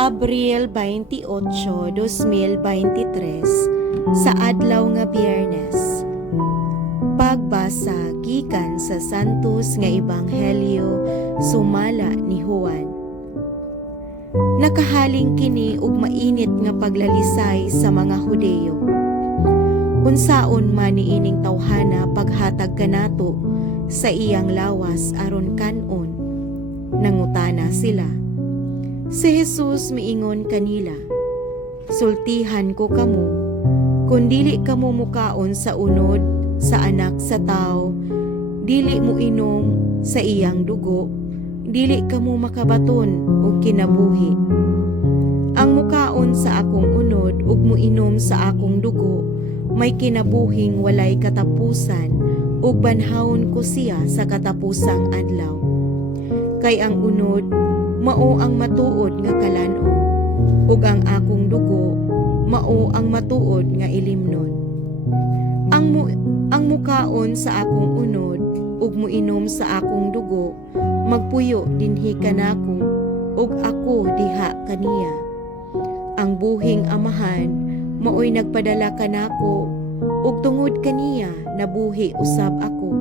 Abril 28, 2023 sa adlaw nga Biyernes. Pagbasa gikan sa Santos nga Ebanghelyo sumala ni Juan. Nakahaling kini og mainit nga paglalisay sa mga Hudeyo. Unsaon man niining tawhana paghatag kanato sa iyang lawas aron kanon. Nangutana sila. Si Jesus miingon kanila, sultihan ko kamo, kung dili kamo mukaon sa unod sa anak sa tao, dili mo inom sa iyang dugo, dili kamo makabaton og kinabuhi. Ang mukaon sa akong unod ug muinom sa akong dugo, may kinabuhing walay katapusan ug banhawon ko siya sa katapusang adlaw. Kay ang unod mao ang matuod nga kalanon, ug ang akong dugo mao ang matuod nga ilimnon. Ang mukaon sa akong unod ug muinom sa akong dugo magpuyo dinhi kanako ug ako diha kaniya. Ang buhing amahan maoy nagpadala kanako ug tungod kaniya nabuhi usab ako.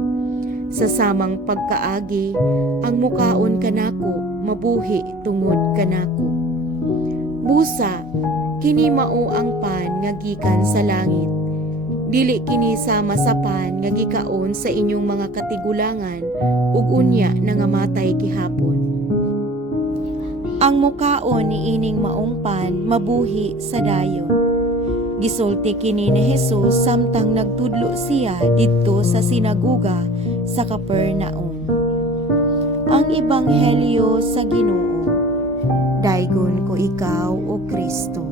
Sa samang pagkaagi ang mukaon kanako mabuhi tungod kanako. Busa, kini mao ang pan nga gikan sa langit. Dili kini sama sa pan nga gikaon sa inyong mga katigulangan ug unya nangamatay gihapon. Ang mukaon ni ining maong pan mabuhi sa dayon. Gisulti kini ni Jesus samtang nagtudlo siya didto sa sinaguga sa Capernaum. Ang Ebanghelyo sa Ginoo. Daygon ko ikaw, O Kristo.